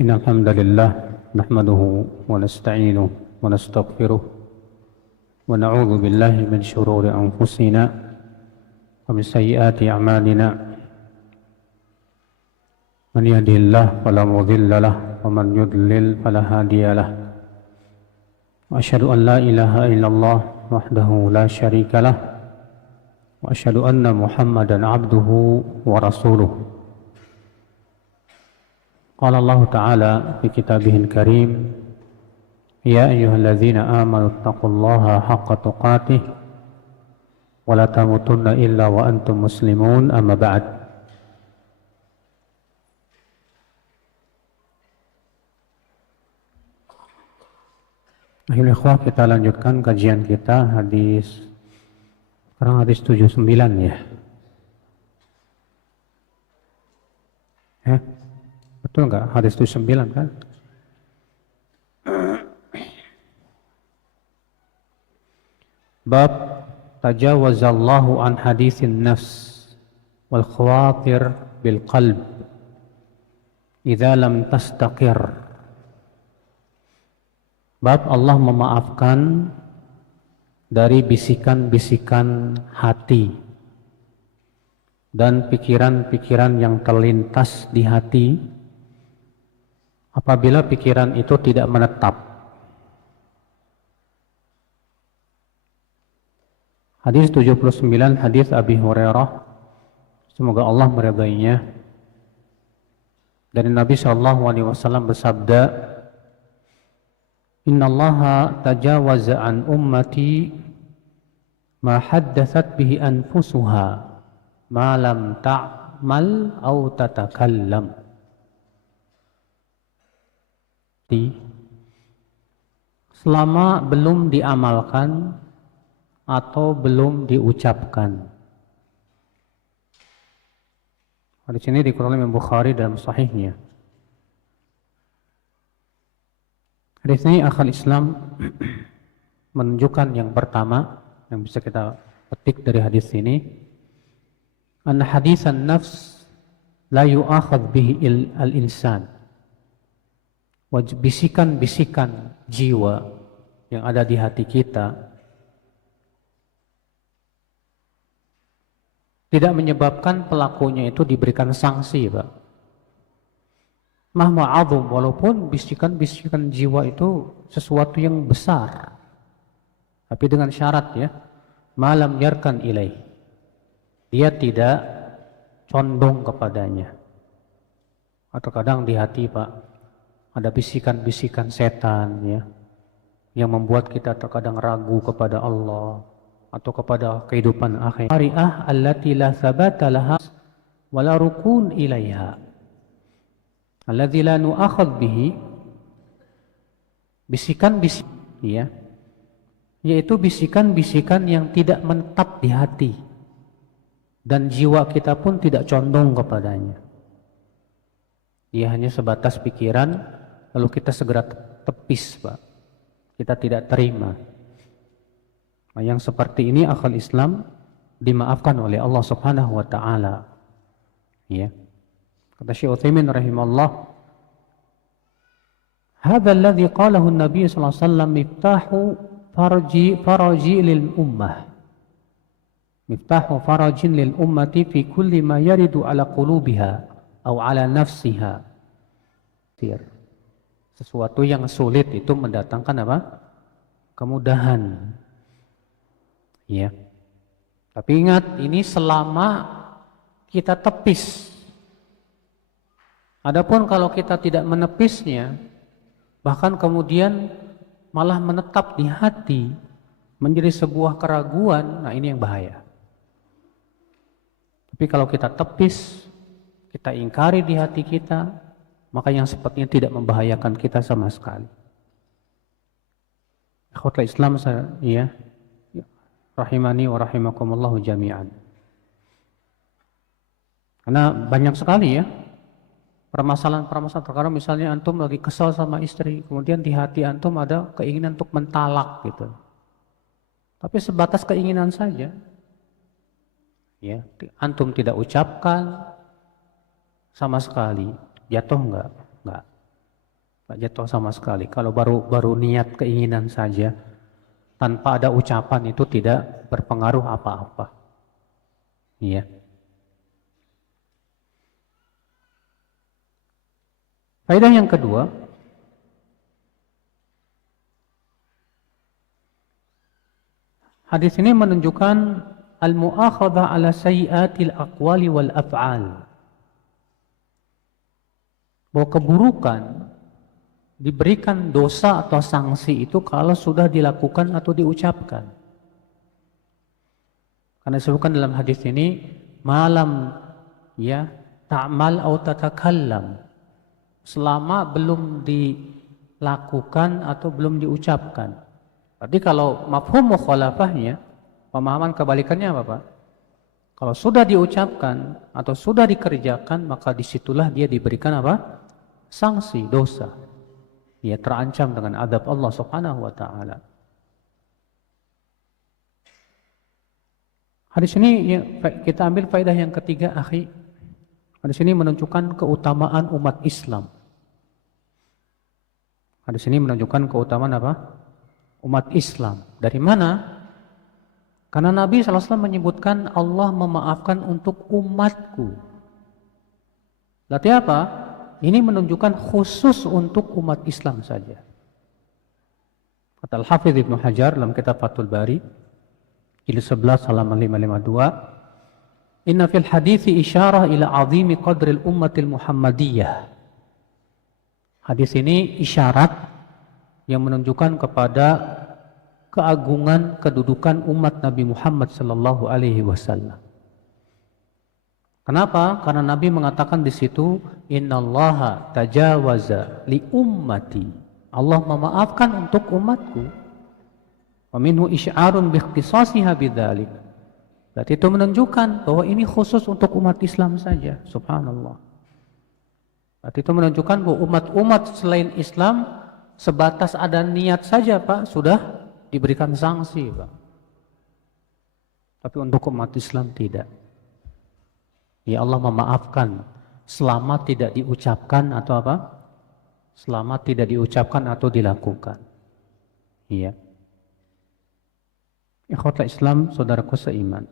إن الحمد لله نحمده ونستعينه ونستغفره ونعوذ بالله من شرور أنفسنا ومن سيئات أعمالنا من يهده الله فلا مضل له ومن يضلل فلا هادي له وأشهد أن لا إله إلا الله وحده لا شريك له وأشهد أن محمدا عبده ورسوله. قال الله تعالى في كتابه الكريم يا أيها الذين آمنوا اتقوا الله حق تقاته ولا تموتن إلا وأنتم مسلمون أما بعد. Akhirnya ikhwah, kita lanjutkan kajian kita sekarang hadis 79 ya. Betul nggak? Hadis 79 kan? Bab tajawazallahu an hadisin nafs wal khawatir bil qalb idza lam tastaqir. Bab Allah memaafkan dari bisikan-bisikan hati dan pikiran-pikiran yang terlintas di hati apabila pikiran itu tidak menetap. Hadis 79, hadis Abi Hurairah, semoga Allah meridainya, dari Nabi SAW bersabda, Innallaha tajawaza an ummati ma haddatsat bihi anfusuha ma lam ta'mal au tatakallam. Selama belum diamalkan atau belum diucapkan. Hadis ini dikeluarkan oleh Imam Bukhari dalam sahihnya. Hadis ini akhal Islam menunjukkan yang pertama yang bisa kita petik dari hadis ini, anna hadisan nafs la yu'akhadh bihi al-insan. Bisikan-bisikan jiwa yang ada di hati kita tidak menyebabkan pelakunya itu diberikan sanksi, Pak. Mahma azum, walaupun bisikan-bisikan jiwa itu sesuatu yang besar, tapi dengan syarat ya, malam yarkan ilaih, dia tidak condong kepadanya. Atau kadang di hati, Pak, ada bisikan-bisikan setan ya, yang membuat kita terkadang ragu kepada Allah atau kepada kehidupan akhir. Ari'ah allati la sabata laha wala rukun ilaiha. Alladzi la nu'akhadh bihi, bisikan-bisikan ya, yaitu bisikan-bisikan yang tidak menetap di hati dan jiwa kita pun tidak condong kepadanya. Dia hanya sebatas pikiran, lalu kita segera tepis, Pak. Kita tidak terima. Nah, yang seperti ini akal Islam dimaafkan oleh Allah Subhanahu wa taala. Ya. Kata Syekh Utsaimin rahimahullah, "Hadza alladhi qalahu an-nabiy sallallahu alaihi wasallam miftahu faraji lil ummah." Miftahu farajin lil ummati fi kulli ma yaridu ala qulubiha aw ala nafsiha. Sesuatu yang sulit itu mendatangkan apa? Kemudahan. Ya. Tapi ingat, ini selama kita tepis. Adapun kalau kita tidak menepisnya, bahkan kemudian malah menetap di hati, menjadi sebuah keraguan, nah ini yang bahaya. Tapi kalau kita tepis, kita ingkari di hati kita, maka yang sepertinya tidak membahayakan kita sama sekali. Ikhwatul Islam, ya, rahimani wa rahimakumullahu jami'an. Karena banyak sekali ya permasalahan-permasalahan. Terkadang misalnya antum lagi kesal sama istri, kemudian di hati antum ada keinginan untuk mentalak gitu. Tapi sebatas keinginan saja. Ya, antum tidak ucapkan sama sekali. Jatuh enggak? Enggak. Nggak jatuh sama sekali. Kalau baru niat keinginan saja, tanpa ada ucapan itu tidak berpengaruh apa-apa. Iya. Faedah yang kedua, hadis ini menunjukkan al-mu'akhadhah ala sayyiatil aqwali wal af'al. Bahwa keburukan diberikan dosa atau sanksi itu kalau sudah dilakukan atau diucapkan. Karena disebutkan dalam hadis ini, malam ya ta'mal atau tatakallam, selama belum dilakukan atau belum diucapkan. Berarti kalau mafhum mukhalafahnya, pemahaman kebalikannya apa Pak? Kalau sudah diucapkan atau sudah dikerjakan, maka disitulah dia diberikan apa? Sanksi, dosa. Dia terancam dengan azab Allah Subhanahu wa taala. Hadis ini ya, kita ambil faedah yang ketiga, akhi. Hadis ini menunjukkan keutamaan umat Islam. Hadis ini menunjukkan keutamaan apa? Umat Islam. Dari mana? Karena Nabi SAW menyebutkan Allah memaafkan untuk umatku. Berarti apa? Ini menunjukkan khusus untuk umat Islam saja. Kata Al-Hafidh Ibnu Hajar dalam kitab Fathul Bari, jilid 11 halaman 552, Inna fil hadithi isyarah ila azimi qadril ummatil Muhammadiyah. Hadis ini isyarat yang menunjukkan kepada keagungan kedudukan umat Nabi Muhammad sallallahu alaihi wasallam. Kenapa? Karena Nabi mengatakan di situ, innallaha tajawaza li ummati. Allah memaafkan untuk umatku. Wa minhu isy'arun bi ikhtisasiha bidzalik. Berarti itu menunjukkan bahwa ini khusus untuk umat Islam saja. Subhanallah. Berarti itu menunjukkan bahwa umat-umat selain Islam sebatas ada niat saja Pak, sudah diberikan sanksi Pak. Tapi untuk umat Islam tidak. Ya Allah memaafkan selama tidak diucapkan atau apa? Selama tidak diucapkan atau dilakukan. Iya. Ikhwatul Islam, saudaraku seiman.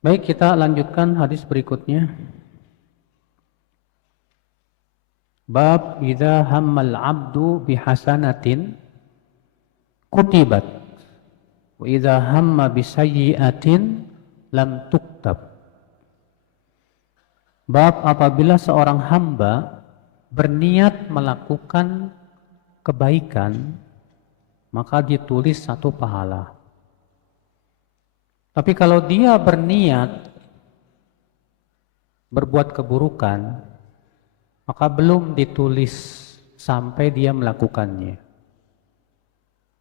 Baik, kita lanjutkan hadis berikutnya. Bab idza hammal 'abdu bihasanatin kutibat wa idza hamma bisayyi'atin lam tuktab. Bab apabila seorang hamba berniat melakukan kebaikan, maka ditulis satu pahala. Tapi kalau dia berniat berbuat keburukan, maka belum ditulis sampai dia melakukannya.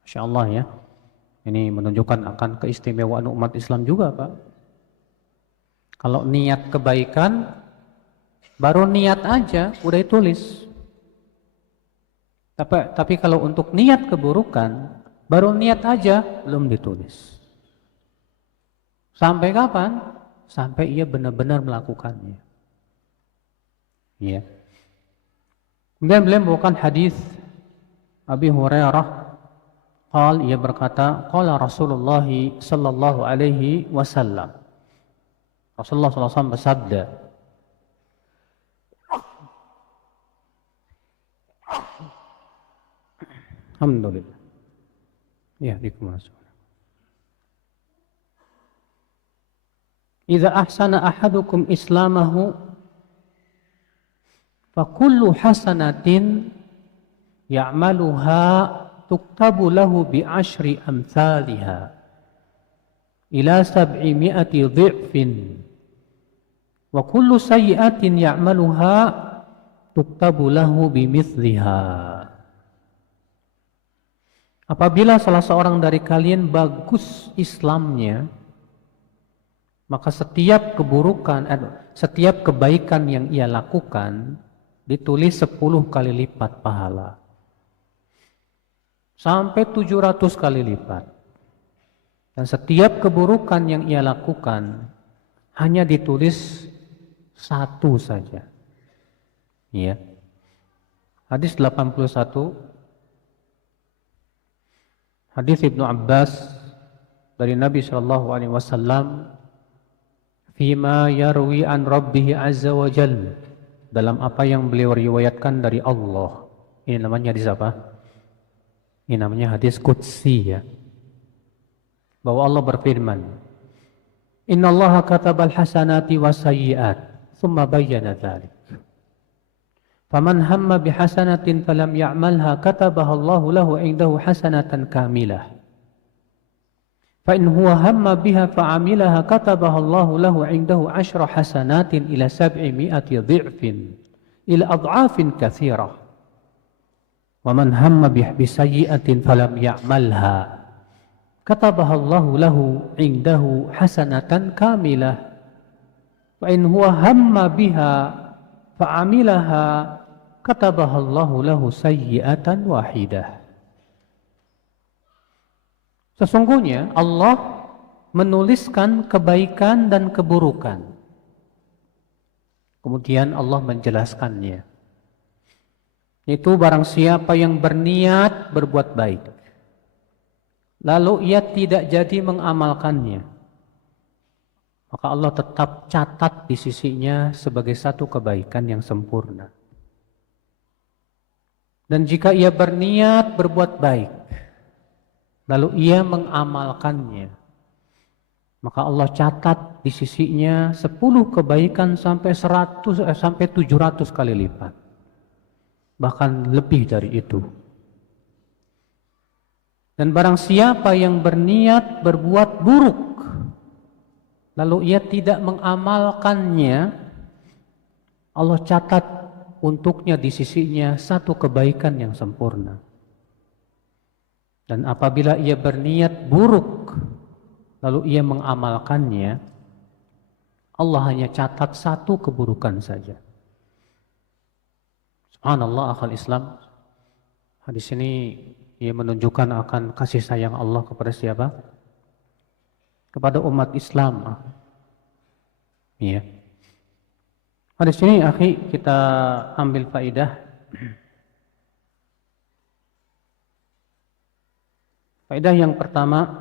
Masya Allah ya. Ini menunjukkan akan keistimewaan umat Islam juga Pak. Kalau niat kebaikan, baru niat aja udah ditulis. Tapi kalau untuk niat keburukan, baru niat aja belum ditulis. Sampai kapan? Sampai ia benar-benar melakukannya. Ya. Kemudian beliau membawakan hadis Abi Hurairah, ia berkata, qala Rasulullah sallallahu alaihi wasallam. Rasulullah sallallahu alaihi wasallam bersabda, alhamdulillah. Ya, dikumasuk. Idza ahsana ahadukum islamahu fa kullu hasanatin ya'maluha tuktabu lahu bi ashri amthaliha ila 700 dhi'fin wa kullu sayyi'atin ya'maluha tuktabu lahu bi mithliha. Apabila salah seorang dari kalian bagus Islamnya, maka setiap keburukan, setiap kebaikan yang ia lakukan ditulis 10 kali lipat pahala. Sampai 700 kali lipat. Dan setiap keburukan yang ia lakukan hanya ditulis 1 saja. Ya. Hadis 81, hadis Ibnu Abbas dari Nabi sallallahu alaihi wasallam, fima yarwi an rabbih azza wa jalla, dalam apa yang beliau riwayatkan dari Allah. Ini namanya hadis apa? Ini namanya hadis qudsi ya. Bahwa Allah berfirman, innallaha katabal hasanati wasayyi'at, thumma bayyana dzalik. Faman hamma bihasanatin falam ya'malha katabaha Allahu lahu 'indahu hasanatan kamilah. Fa in huwa hamma biha fa'amilaha katabaha Allahu lahu 'indahu 'ashra hasanatin ila 700 dhi'fin ila ad'afin katsirah. Wa man hamma bisayyi'atin falam ya'malha katabaha Allahu lahu 'indahu hasanatan kamilah. Fa in huwa hamma biha fa'amilaha katabahallahu lahu sayyi'atan wahidah. Sesungguhnya Allah menuliskan kebaikan dan keburukan. Kemudian Allah menjelaskannya. Itu barang siapa yang berniat berbuat baik, lalu ia tidak jadi mengamalkannya, maka Allah tetap catat di sisinya sebagai satu kebaikan yang sempurna. Dan jika ia berniat berbuat baik, lalu ia mengamalkannya, maka Allah catat di sisinya 10 kebaikan sampai 700 kali lipat. Bahkan lebih dari itu. Dan barang siapa yang berniat berbuat buruk, lalu ia tidak mengamalkannya, Allah catat untuknya di sisinya satu kebaikan yang sempurna. Dan apabila ia berniat buruk, lalu ia mengamalkannya, Allah hanya catat satu keburukan saja. Subhanallah, akhal Islam. Hadis ini ia menunjukkan akan kasih sayang Allah kepada siapa? Kepada umat Islam. Iya. Hadis ini akhi kita ambil faidah. Faidah yang pertama,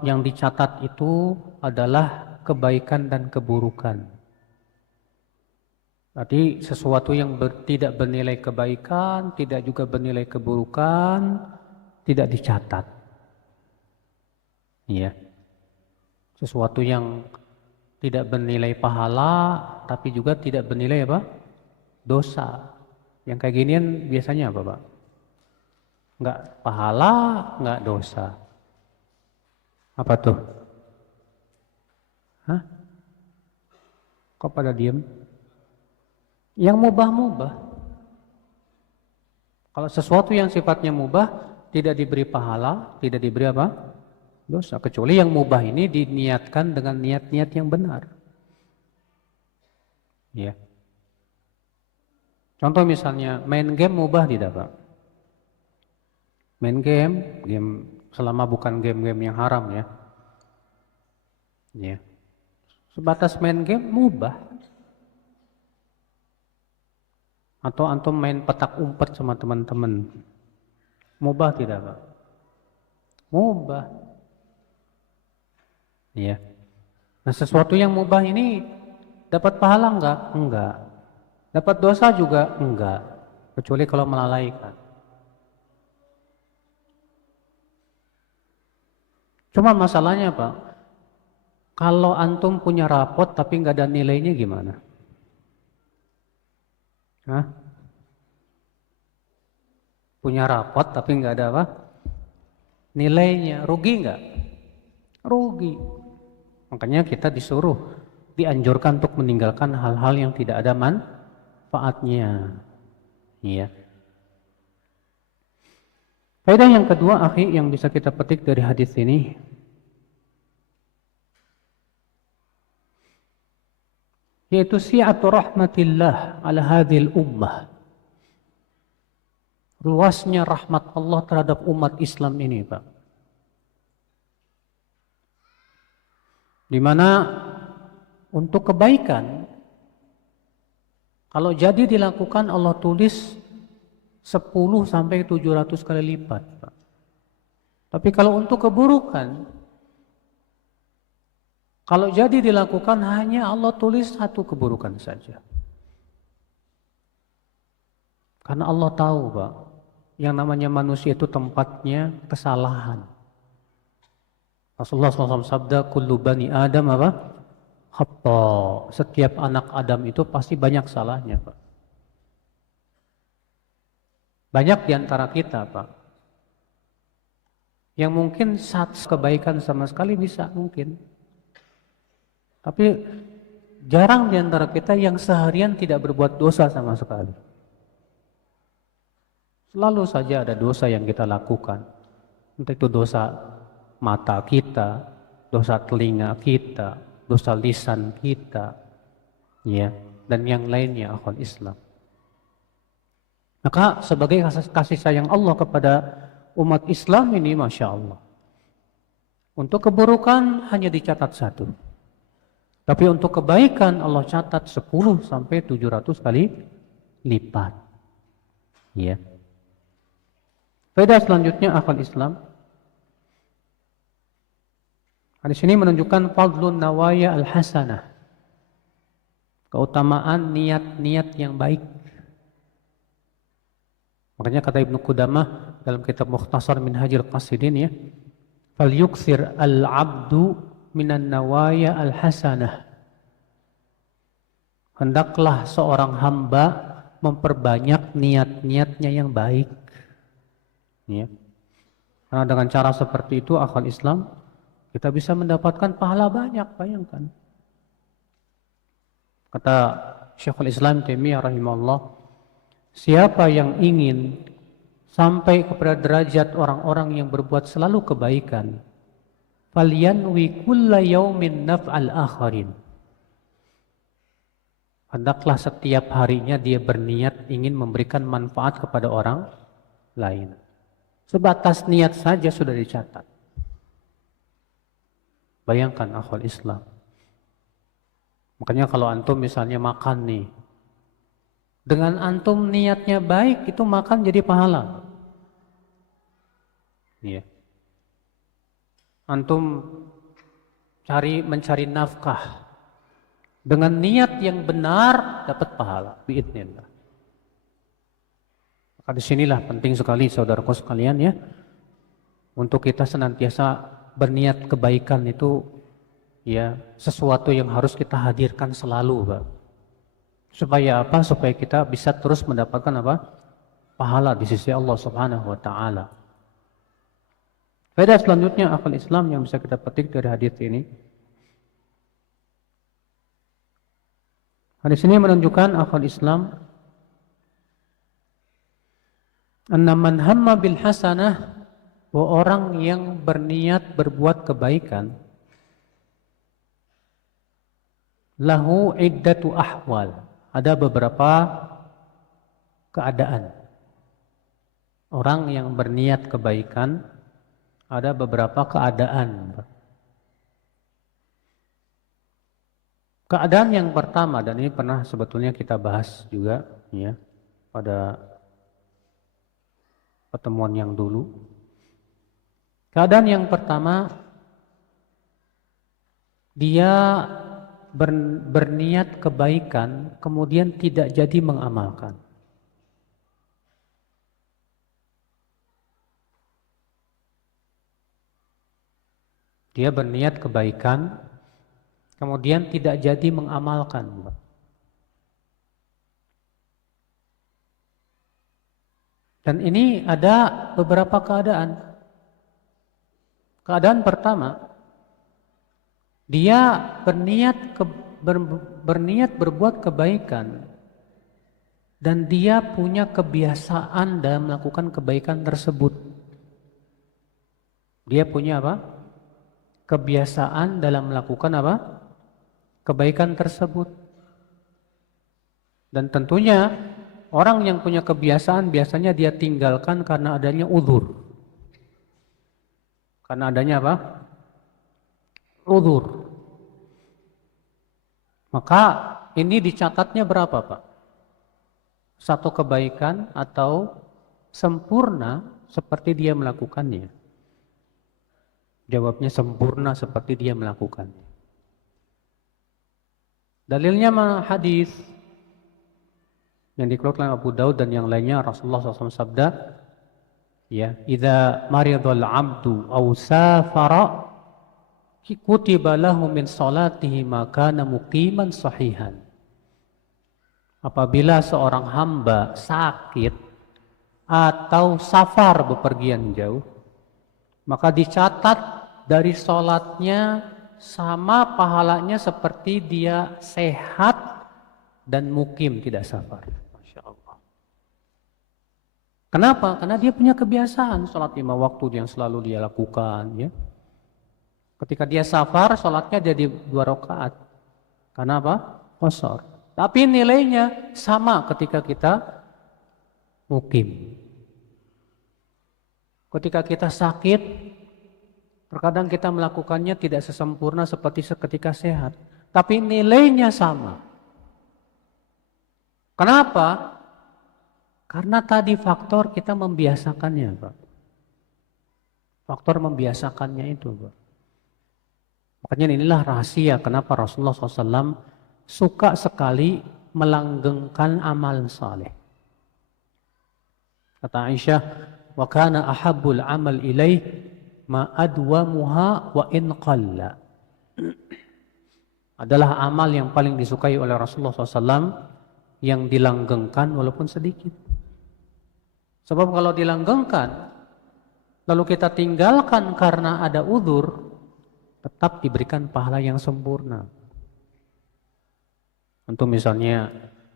yang dicatat itu adalah kebaikan dan keburukan. Berarti sesuatu yang tidak bernilai kebaikan, tidak juga bernilai keburukan, tidak dicatat. Iya. Sesuatu yang tidak bernilai pahala, tapi juga tidak bernilai apa? Dosa. Yang kayak ginian biasanya apa, Pak? Enggak pahala, enggak dosa. Apa tuh? Hah? Kok pada diem? Yang mubah-mubah. Kalau sesuatu yang sifatnya mubah, tidak diberi pahala, tidak diberi apa? Dosa. Kecuali yang mubah ini diniatkan dengan niat-niat yang benar. Ya. Contoh misalnya, main game mubah tidak, Pak? Main game selama bukan game-game yang haram ya. Ya. Sebatas main game mubah. Atau antum main petak umpet sama teman-teman. Mubah tidak, Pak? Mubah. Iya. Nah, sesuatu yang mubah ini dapat pahala enggak? Enggak. Dapat dosa juga? Enggak. Kecuali kalau melalaikan. Cuma masalahnya, Pak, kalau antum punya rapot tapi enggak ada nilainya gimana? Hah? Punya rapot tapi enggak ada apa? Nilainya. Rugi enggak? Rugi. Makanya kita dianjurkan untuk meninggalkan hal-hal yang tidak ada manfaatnya. Iya. Faedah yang kedua, akhi, yang bisa kita petik dari hadis ini, yaitu si'atu rahmatillah ala hadhil ummah. Luasnya rahmat Allah terhadap umat Islam ini, Pak. Di mana untuk kebaikan Kalau jadi dilakukan Allah tulis 10 sampai 700 kali lipat, Pak. Tapi kalau untuk keburukan, kalau jadi dilakukan hanya Allah tulis 1 keburukan saja. Karena Allah tahu, Pak, yang namanya manusia itu tempatnya kesalahan. Rasulullah SAW sabda, kullu bani Adam apa? Khata. Setiap anak Adam itu pasti banyak salahnya, Pak. Banyak diantara kita, Pak, yang mungkin satu kebaikan sama sekali bisa mungkin. Tapi jarang diantara kita yang seharian tidak berbuat dosa sama sekali. Selalu saja ada dosa yang kita lakukan. Entah itu dosa mata kita, dosa telinga kita, dosa lisan kita, ya, dan yang lainnya, akhwal Islam. Maka sebagai kasih sayang Allah kepada umat Islam ini, Masya Allah, untuk keburukan hanya dicatat 1. Tapi untuk kebaikan Allah catat 10 sampai 700 kali lipat. Ya. Faedah selanjutnya, akhwal Islam. Hadis ini menunjukkan fadlun nawaya al-hasanah. Keutamaan niat-niat yang baik. Makanya kata Ibnu Qudamah dalam kitab Mukhtasar Minhajul Qasidin, ya, fal yuksir al-abdu minan nawaya al-hasanah. Hendaklah seorang hamba memperbanyak niat-niatnya yang baik. Ya. Karena dengan cara seperti itu, akhwal Islam, kita bisa mendapatkan pahala banyak, bayangkan. Kata Syekhul Islam Taimiyah rahimahullah, siapa yang ingin sampai kepada derajat orang-orang yang berbuat selalu kebaikan, falyanwi kulla yaumin naf'al akharin. Hendaklah setiap harinya dia berniat ingin memberikan manfaat kepada orang lain. Sebatas niat saja sudah dicatat. Bayangkan, akhwal Islam. Makanya kalau antum misalnya makan nih, dengan antum niatnya baik, itu makan jadi pahala. Iya. Antum mencari nafkah dengan niat yang benar, dapat pahala biidznillah. Maka disinilah penting sekali saudaraku sekalian, ya, untuk kita senantiasa berniat kebaikan itu, ya, sesuatu yang harus kita hadirkan selalu, Pak. Supaya apa? Supaya kita bisa terus mendapatkan apa? Pahala di sisi Allah Subhanahu wa taala. Faedah selanjutnya, akal Islam, yang bisa kita petik dari hadis ini. Hadis ini menunjukkan, akal Islam, anna man hamma bil hasanah, bahwa orang yang berniat berbuat kebaikan, lahu iddatu ahwal, ada beberapa keadaan. Orang yang berniat kebaikan ada beberapa keadaan. Keadaan yang pertama, dan ini pernah sebetulnya kita bahas juga, ya, pada pertemuan yang dulu. Keadaan yang pertama, dia berniat kebaikan, kemudian tidak jadi mengamalkan. Dia berniat kebaikan, kemudian tidak jadi mengamalkan. Dan ini ada beberapa keadaan. Keadaan pertama, dia berniat berbuat kebaikan, dan dia punya kebiasaan dalam melakukan kebaikan tersebut. Dia punya apa? Kebiasaan dalam melakukan apa? Kebaikan tersebut. Dan tentunya orang yang punya kebiasaan biasanya dia tinggalkan karena adanya uzur. Karena adanya apa? Uzur. Maka ini dicatatnya berapa, Pak? satu kebaikan atau sempurna seperti dia melakukannya? Jawabnya sempurna seperti dia melakukannya. Dalilnya hadis yang dikeluarkan Abu Daud dan yang lainnya, Rasulullah SAW sabda, ya, idza maridul abdu aw safara kutiba lahu min salatihi ma kana muqiman sahihan. Apabila seorang hamba sakit atau safar bepergian jauh, maka dicatat dari sholatnya sama pahalanya seperti dia sehat dan mukim, tidak safar. Masya Allah. Kenapa? Karena dia punya kebiasaan sholat 5 waktu yang selalu dia lakukan. Ya. Ketika dia safar, sholatnya jadi 2 rakaat. Karena apa? Qashar. Tapi nilainya sama ketika kita mukim. Ketika kita sakit, terkadang kita melakukannya tidak sesempurna seperti ketika sehat. Tapi nilainya sama. Kenapa? Karena tadi faktor kita membiasakannya, Pak. Faktor membiasakannya itu, Pak. Makanya inilah rahasia kenapa Rasulullah SAW suka sekali melanggengkan amal saleh. Kata Aisyah, wa kana ahabbul amal ilaih ma adwamuha wa in qalla. Adalah amal yang paling disukai oleh Rasulullah SAW yang dilanggengkan walaupun sedikit. Sebab kalau dilanggengkan lalu kita tinggalkan karena ada udzur, tetap diberikan pahala yang sempurna. Untuk misalnya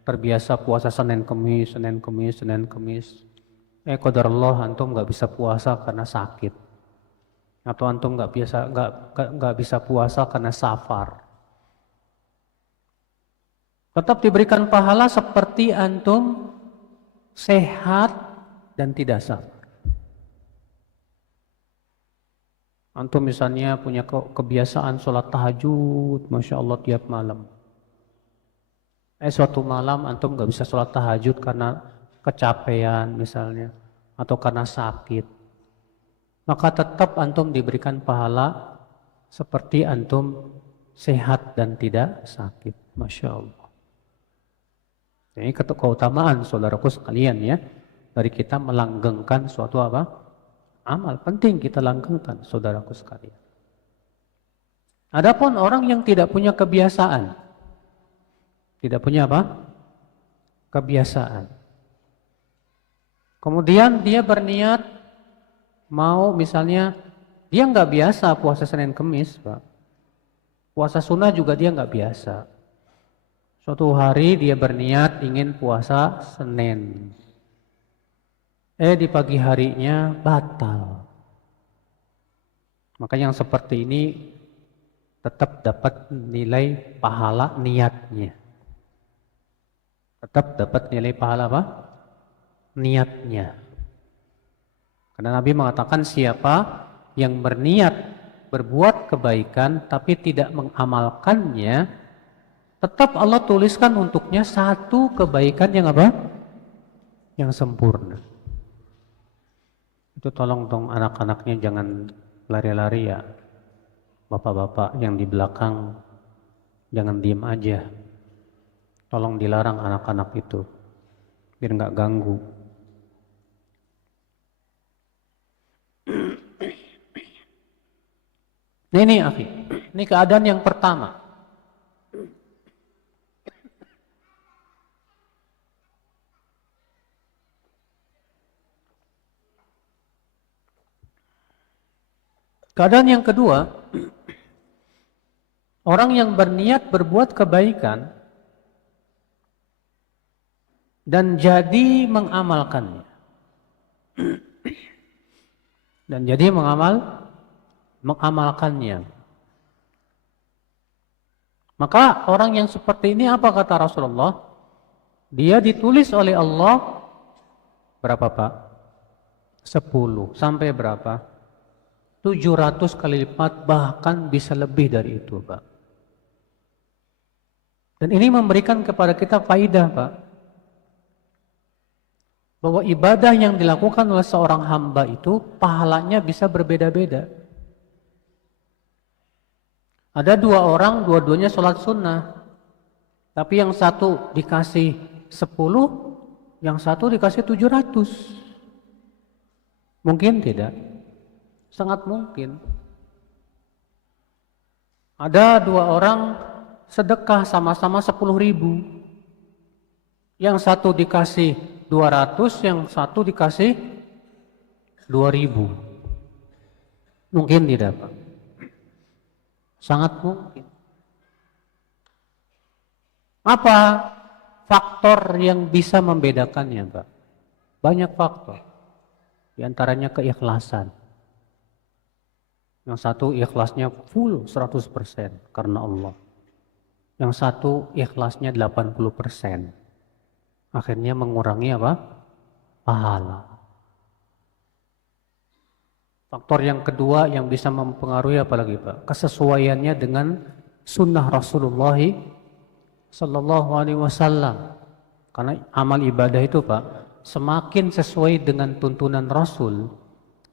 terbiasa puasa Senin Kemis, qadarullah antum nggak bisa puasa karena sakit, atau antum nggak bisa puasa karena safar, tetap diberikan pahala seperti antum sehat dan tidak safar. Antum misalnya punya kebiasaan sholat tahajud, Masya Allah tiap malam. Suatu malam antum nggak bisa sholat tahajud karena kecapean misalnya, atau karena sakit. Maka tetap antum diberikan pahala seperti antum sehat dan tidak sakit. Masya Allah. Ini keutamaan saudaraku sekalian ya, dari kita melanggengkan suatu apa? Amal. Penting kita langgengkan saudaraku sekalian. Adapun orang yang tidak punya kebiasaan, tidak punya apa? Kebiasaan. Kemudian dia berniat mau misalnya, dia nggak biasa puasa Senin Kemis, Pak. Puasa sunnah juga dia nggak biasa. Suatu hari dia berniat ingin puasa Senin. Di pagi harinya batal. Maka yang seperti ini tetap dapat nilai pahala niatnya. Tetap dapat nilai pahala apa? Niatnya. Karena Nabi mengatakan siapa yang berniat berbuat kebaikan tapi tidak mengamalkannya, tetap Allah tuliskan untuknya satu kebaikan yang apa? Yang sempurna. Itu tolong dong anak-anaknya jangan lari-lari ya. Bapak-bapak yang di belakang jangan diem aja. Tolong dilarang anak-anak itu, biar nggak ganggu. Nah ini akhi, ini keadaan yang pertama. Keadaan yang kedua, orang yang berniat berbuat kebaikan dan jadi mengamalkannya. Dan jadi mengamalkannya. Maka orang yang seperti ini apa kata Rasulullah? Dia ditulis oleh Allah berapa Pak? 10 sampai berapa? 700 kali lipat, bahkan bisa lebih dari itu Pak. Dan ini memberikan kepada kita faidah Pak. bahwa ibadah yang dilakukan oleh seorang hamba itu pahalanya bisa berbeda-beda. Ada dua orang, dua-duanya sholat sunnah, tapi yang satu dikasih 10, yang satu dikasih 700. Mungkin tidak? Sangat mungkin. Ada dua orang sedekah sama-sama 10.000. Yang satu dikasih 200, yang satu dikasih 2.000. Mungkin tidak, Pak? Sangat mungkin. Apa faktor yang bisa membedakannya, Pak? Banyak faktor. Di antaranya keikhlasan. Yang satu ikhlasnya full 100% karena Allah. Yang satu ikhlasnya 80%. Akhirnya mengurangi apa? Pahala. Faktor yang kedua yang bisa mempengaruhi apalagi, Pak? Kesesuaiannya dengan sunnah Rasulullah Sallallahu Alaihi Wasallam. Karena amal ibadah itu, Pak, semakin sesuai dengan tuntunan Rasul,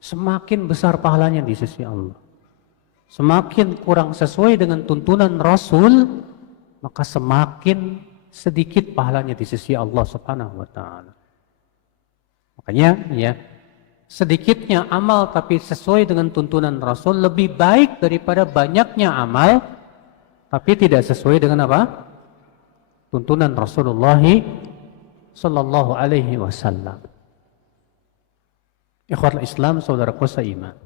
semakin besar pahalanya di sisi Allah. Semakin kurang sesuai dengan tuntunan Rasul, maka semakin sedikit pahalanya di sisi Allah Subhanahu wa taala. Makanya ya, sedikitnya amal tapi sesuai dengan tuntunan Rasul lebih baik daripada banyaknya amal tapi tidak sesuai dengan apa? Tuntunan Rasulullah sallallahu alaihi wasallam. Ikhwatul Islam, saudaraku seiman.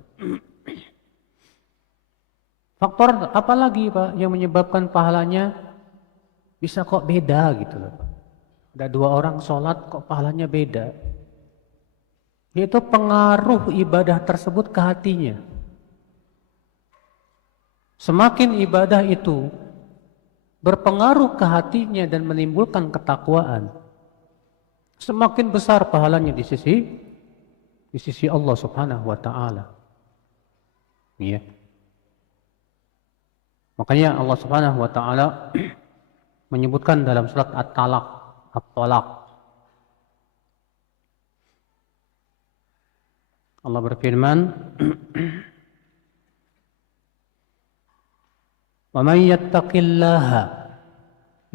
Faktor apa lagi, Pak, yang menyebabkan pahalanya bisa kok beda gitu loh, Pak? Ada dua orang sholat kok pahalanya beda. Yaitu pengaruh ibadah tersebut ke hatinya. Semakin ibadah itu berpengaruh ke hatinya dan menimbulkan ketakwaan, semakin besar pahalanya di sisi Allah Subhanahu wa taala. Iya. Makanya Allah Subhanahu wa taala menyebutkan dalam surat At-Talaq, Allah berfirman, "Wa may yattaqillaha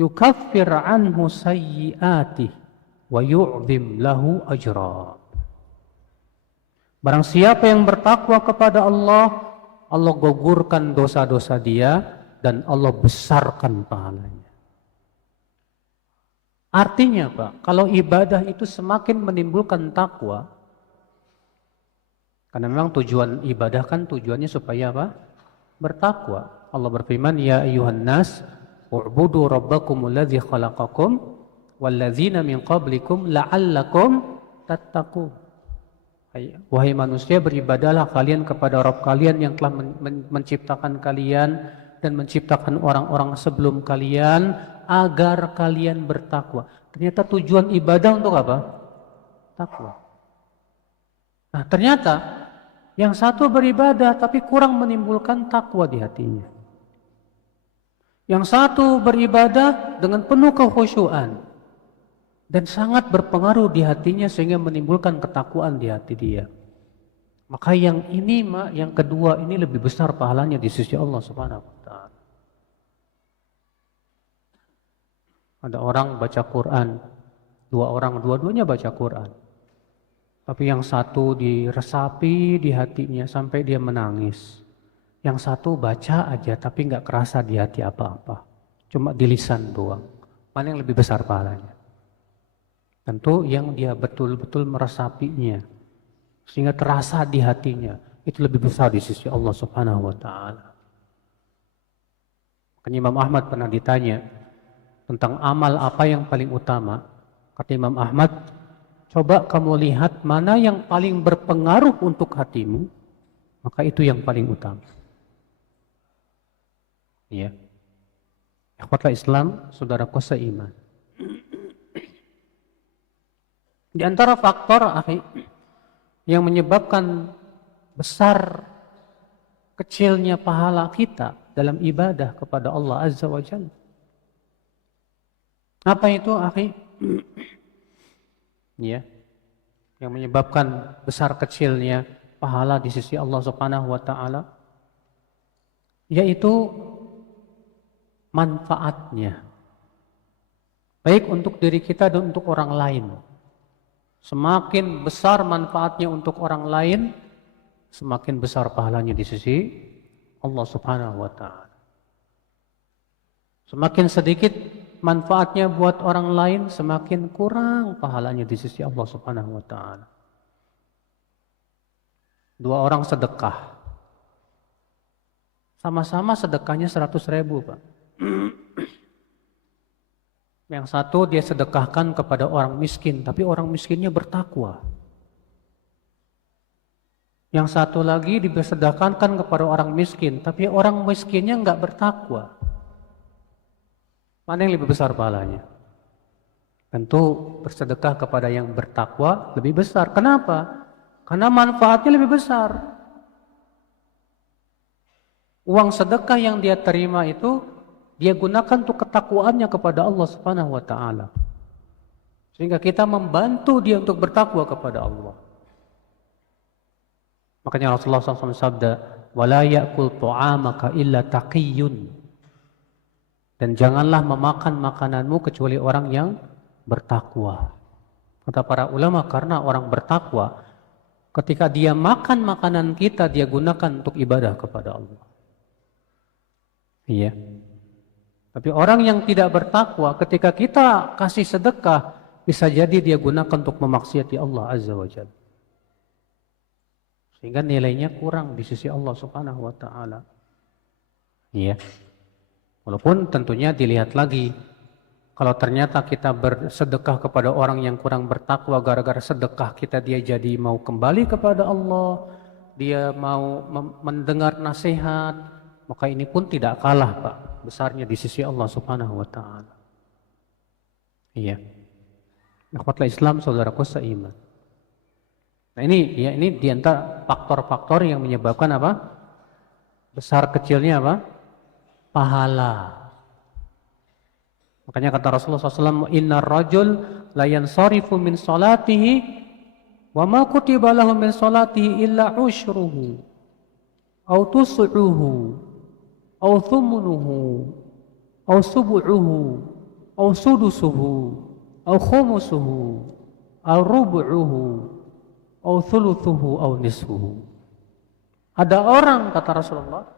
yukaffir anhu sayyi'atihi wa yu'dhim lahu ajra." Barang siapa yang bertakwa kepada Allah, Allah gugurkan dosa-dosa dia dan Allah besarkan pahalanya. Artinya, Pak, kalau ibadah itu semakin menimbulkan takwa, karena memang tujuan ibadah kan tujuannya supaya apa? Bertakwa. Allah berfirman, "Ya ayyuhan nas, u'budu rabbakumul ladzi khalaqakum walladzina min qablikum la'allakum tattaqun." Wahai manusia, beribadahlah kalian kepada Rabb kalian yang telah menciptakan kalian dan menciptakan orang-orang sebelum kalian agar kalian bertakwa. Ternyata tujuan ibadah untuk apa? Takwa. Nah, ternyata yang satu beribadah tapi kurang menimbulkan takwa di hatinya. Yang satu beribadah dengan penuh kekhusyuan dan sangat berpengaruh di hatinya sehingga menimbulkan ketakwaan di hati dia. Maka yang ini, yang kedua ini lebih besar pahalanya di sisi Allah Subhanahu wa taala. Ada orang baca Quran, dua orang dua-duanya baca Quran. Tapi yang satu diresapi di hatinya sampai dia menangis. Yang satu baca aja tapi nggak kerasa di hati apa-apa. Cuma di lisan doang. Mana yang lebih besar pahalanya? Tentu yang dia betul-betul meresapinya sehingga terasa di hatinya, itu lebih besar di sisi Allah Subhanahu wa taala. Makanya Imam Ahmad pernah ditanya tentang amal apa yang paling utama. Kata Imam Ahmad, coba kamu lihat mana yang paling berpengaruh untuk hatimu, maka itu yang paling utama. Ya. Ikhwatul Islam, saudaraku seiman. Di antara faktor yang menyebabkan besar kecilnya pahala kita dalam ibadah kepada Allah Azza wa Jalla. Apa itu, akhi? Ya. yang menyebabkan besar kecilnya pahala di sisi Allah Subhanahu wa taala, yaitu manfaatnya, baik untuk diri kita dan untuk orang lain. Semakin besar manfaatnya untuk orang lain, semakin besar pahalanya di sisi Allah Subhanahu wa taala. Semakin sedikit manfaatnya buat orang lain, semakin kurang pahalanya di sisi Allah Subhanahu wa taala. Dua orang sedekah, sama-sama sedekahnya 100.000, Pak. Yang satu dia sedekahkan kepada orang miskin, tapi orang miskinnya bertakwa. Yang satu lagi disedekahkan kepada orang miskin, tapi orang miskinnya enggak bertakwa. Mana yang lebih besar pahalanya? Tentu bersedekah kepada yang bertakwa lebih besar. Kenapa? Karena manfaatnya lebih besar. Uang sedekah yang dia terima itu dia gunakan untuk ketakwaannya kepada Allah Subhanahu wa taala. Sehingga kita membantu dia untuk bertakwa kepada Allah. Makanya Rasulullah SAW sabda, "Wala ya'kul ta'amaka illa taqiyyun." Dan janganlah memakan makananmu kecuali orang yang bertakwa. Kata para ulama, karena orang bertakwa, ketika dia makan makanan kita, dia gunakan untuk ibadah kepada Allah. Iya. Tapi orang yang tidak bertakwa, ketika kita kasih sedekah, bisa jadi dia gunakan untuk memaksiati Allah Azza wa Jalla. Sehingga nilainya kurang di sisi Allah Subhanahu wa taala. Iya. Walaupun tentunya dilihat lagi, kalau ternyata kita bersedekah kepada orang yang kurang bertakwa, gara-gara sedekah kita dia jadi mau kembali kepada Allah, dia mau mendengar nasihat, maka ini pun tidak kalah, Pak, besarnya di sisi Allah Subhanahu wa taala. Iya. Ikhwatul Islam, saudaraku seiman. Nah ini di antara faktor-faktor yang menyebabkan apa? Besar kecilnya apa? Pahala. Makanya kata Rasulullah SAW, "Innar rajul la yansarifu min salatihi wa ma kutiba lahu min salatihi illa ushruhu aw tus'uhu aw thumunuhu aw subu'uhu aw sudusuhu aw khumusuhu aw rubu'uhu aw thuluthuhu aw nisfuhu." Ada orang, kata Rasulullah,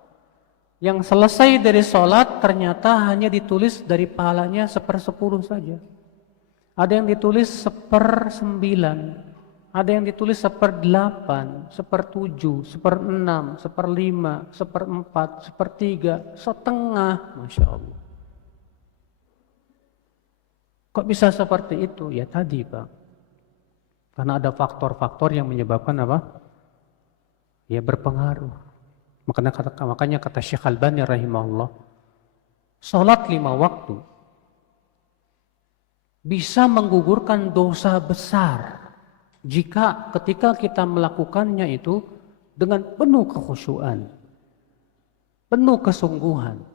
yang selesai dari sholat ternyata hanya ditulis dari pahalanya 1/10 saja. Ada yang ditulis 1/9, ada yang ditulis 1/8, 1/7, 1/6, 1/5, 1/4, 1/3, setengah. Masya Allah. Kok bisa seperti itu? Ya tadi, Pak. Karena ada faktor-faktor yang menyebabkan apa? Ya berpengaruh. Makanya kata Syekh Albani rahimahullah, sholat 5 waktu bisa menggugurkan dosa besar jika ketika kita melakukannya itu dengan penuh kekhusyuan, penuh kesungguhan,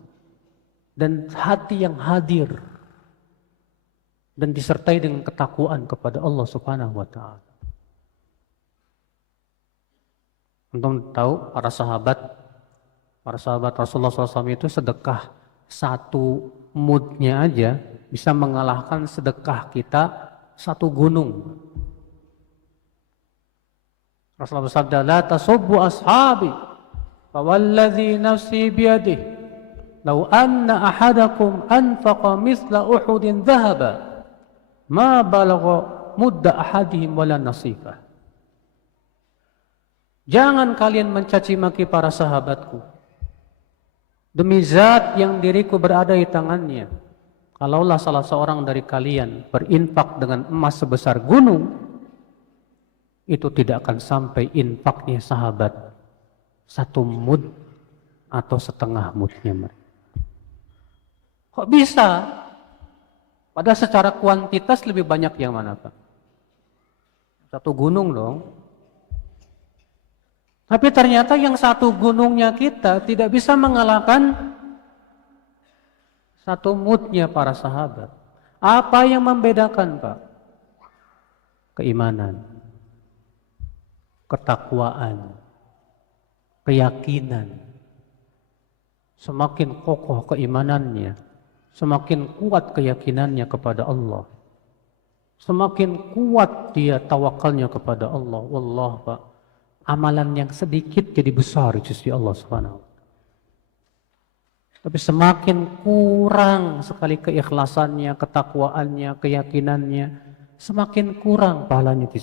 dan hati yang hadir, dan disertai dengan ketakwaan kepada Allah Subhanahu wa taala. Antum tahu para sahabat Rasulullah SAW itu sedekah satu mudnya aja bisa mengalahkan sedekah kita satu gunung. Rasulullah bersabda, "La tasubbu ashabi, fa walladzi nafsi biyadihi, law anna ahadakum anfaqa mithla Uhudin dhahaba, ma balagha mudda ahadihim wala nasifah." Jangan kalian mencaci maki para sahabatku. Demi zat yang diriku berada di tangannya, kalaulah salah seorang dari kalian berinfak dengan emas sebesar gunung, itu tidak akan sampai infaknya sahabat satu mud atau setengah mudnya mereka. Kok bisa? Padahal secara kuantitas lebih banyak yang mana, Pak? Satu gunung dong. Tapi ternyata yang satu gunungnya kita tidak bisa mengalahkan satu mudnya para sahabat. Apa yang membedakan, Pak? Keimanan. ketakwaan, keyakinan, semakin kokoh keimanannya, semakin kuat keyakinannya kepada Allah, semakin kuat dia tawakalnya kepada Allah. Wallah, Pak, amalan yang sedikit jadi besar di sisi Allah Subhanahu. Tapi semakin kurang sekali keikhlasannya, ketakwaannya, keyakinannya, semakin kurang pahalanya di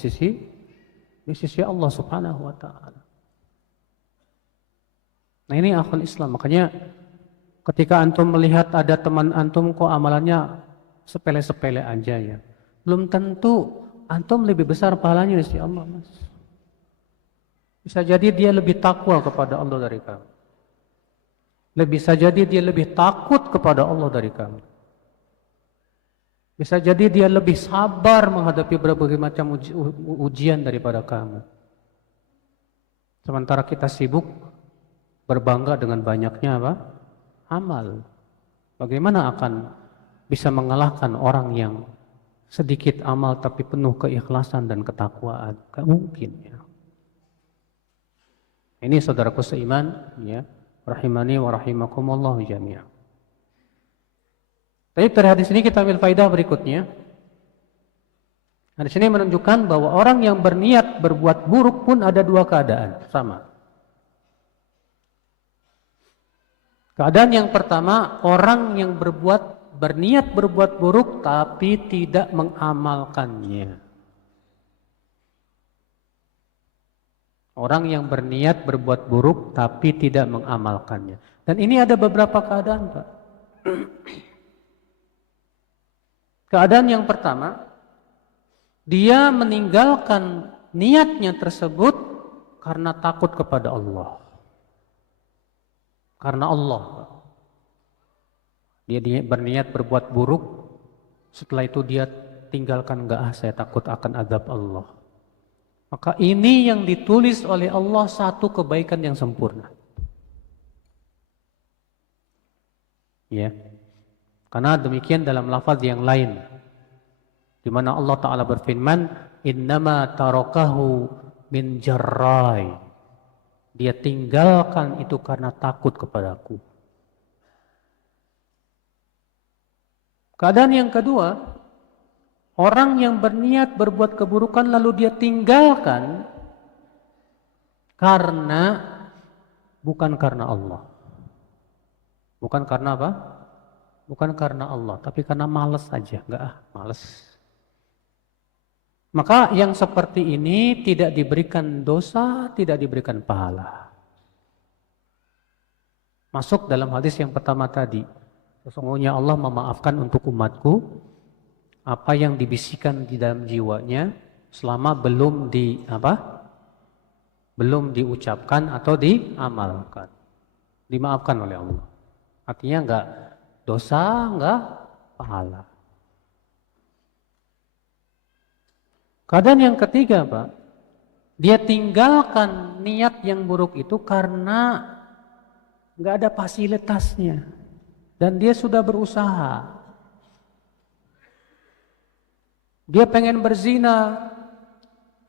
sisi Allah Subhanahu wa taala. Nah, ini akal Islam. Makanya ketika antum melihat ada teman antum kok amalannya sepele-sepele aja ya, belum tentu antum lebih besar pahalanya di sisi Allah, Mas. Bisa jadi dia lebih takwa kepada Allah dari kamu. Bisa jadi dia lebih takut kepada Allah dari kamu. Bisa jadi dia lebih sabar menghadapi berbagai macam ujian daripada kamu. Sementara kita sibuk berbangga dengan banyaknya apa? Amal. Bagaimana akan bisa mengalahkan orang yang sedikit amal tapi penuh keikhlasan dan ketakwaan? Gak mungkin ya. Ini saudaraku seiman ya, rahimani wa rahimakumullah jami'an. Tapi dari hadis ini kita ambil faidah berikutnya. Hadis ini menunjukkan bahwa orang yang berniat berbuat buruk pun ada dua keadaan sama. Keadaan yang pertama, orang yang berniat berbuat buruk tapi tidak mengamalkannya. Orang yang berniat berbuat buruk tapi tidak mengamalkannya. Dan ini ada beberapa keadaan, Pak. Keadaan yang pertama, dia meninggalkan niatnya tersebut karena takut kepada Allah. Karena Allah. Dia berniat berbuat buruk, setelah itu dia tinggalkan, saya takut akan azab Allah. Maka ini yang ditulis oleh Allah satu kebaikan yang sempurna. Ya. Karena demikian dalam lafaz yang lain, di mana Allah Ta'ala berfirman, innama tarakahu min jarrai. Dia tinggalkan itu karena takut kepadaku. Keadaan yang kedua, orang yang berniat berbuat keburukan lalu dia tinggalkan bukan karena Allah. Bukan karena apa? Bukan karena Allah, tapi karena malas saja. Malas. Maka yang seperti ini tidak diberikan dosa, tidak diberikan pahala. Masuk dalam hadis yang pertama tadi. Sesungguhnya Allah memaafkan untuk umatku apa yang dibisikkan di dalam jiwanya selama belum diucapkan atau diamalkan. Dimaafkan oleh Allah. Artinya enggak dosa, enggak pahala. Keadaan yang ketiga, Pak, dia tinggalkan niat yang buruk itu karena enggak ada fasilitasnya dan dia sudah berusaha. Dia pengen berzina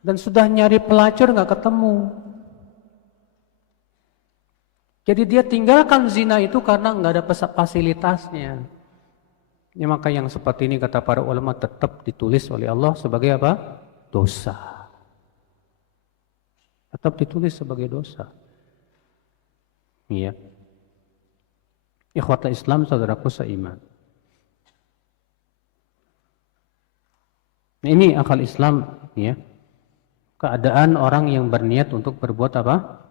dan sudah nyari pelacur nggak ketemu. Jadi dia tinggalkan zina itu karena nggak ada fasilitasnya. Ya, maka yang seperti ini kata para ulama tetap ditulis oleh Allah sebagai apa? Dosa. Tetap ditulis sebagai dosa. Iya. Ikhwata Islam, saudaraku seiman. Ini akal Islam, ya. Keadaan orang yang berniat untuk berbuat apa?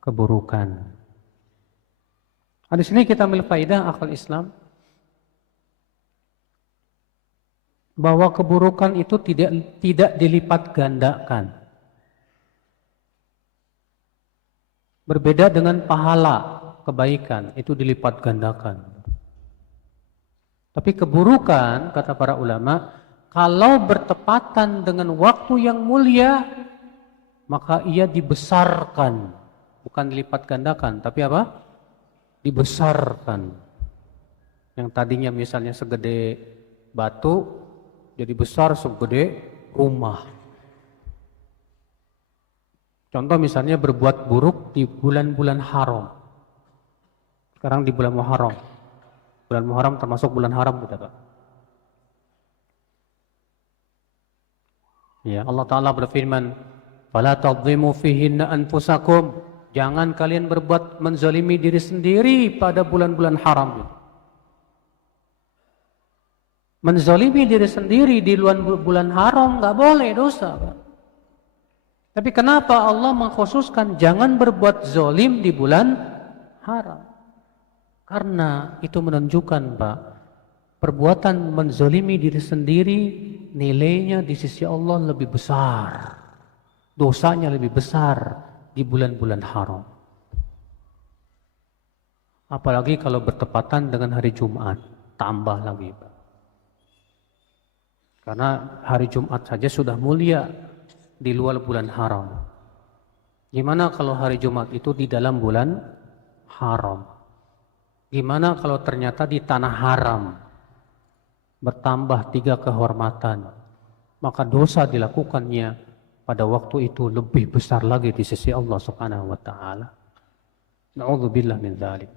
Keburukan. Di sini kita ambil faedah akal Islam bahwa keburukan itu tidak dilipat gandakan. Berbeda dengan pahala kebaikan, itu dilipat gandakan. Tapi keburukan, kata para ulama, kalau bertepatan dengan waktu yang mulia, maka ia dibesarkan. Bukan dilipat gandakan, tapi apa? Dibesarkan. Yang tadinya misalnya segede batu, jadi besar segede rumah. Contoh misalnya berbuat buruk di bulan-bulan haram. Sekarang di bulan Muharram. Bulan Muharram termasuk bulan haram kita, Pak. Ya, Allah Ta'ala berfirman, "Fala tadhimu fihinna anfusakum." Jangan kalian berbuat menzalimi diri sendiri pada bulan-bulan haram. Menzalimi diri sendiri di luar bulan haram nggak boleh, dosa, Pak. Tapi kenapa Allah mengkhususkan jangan berbuat zalim di bulan haram? Karena itu menunjukkan, Pak, perbuatan menzalimi diri sendiri nilainya di sisi Allah lebih besar. Dosanya lebih besar di bulan-bulan haram. Apalagi kalau bertepatan dengan hari Jumat, tambah lagi, Pak. Karena hari Jumat saja sudah mulia di luar bulan haram. Gimana kalau hari Jumat itu di dalam bulan haram? Gimana kalau ternyata di tanah haram? Bertambah 3 kehormatan. Maka dosa dilakukannya pada waktu itu lebih besar lagi di sisi Allah Subhanahu wa taala. Na'udzubillah min dzalik.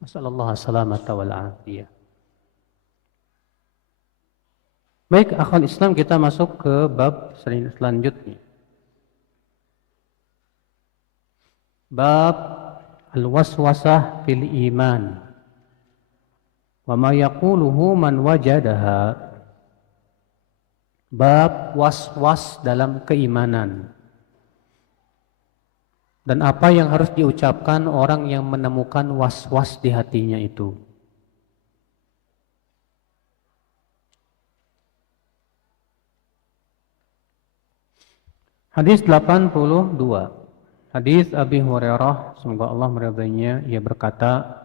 Wassallallahu salamata wal afiyah. Baik, akhwal Islam, kita masuk ke bab selanjutnya. Bab al-waswasah fil iman. Wa ma yaquluhu man wajadaha. Bab was-was dalam keimanan. Dan apa yang harus diucapkan orang yang menemukan was-was di hatinya itu. Hadis 82. Hadis Abi Hurairah, semoga Allah meridainya, ia berkata,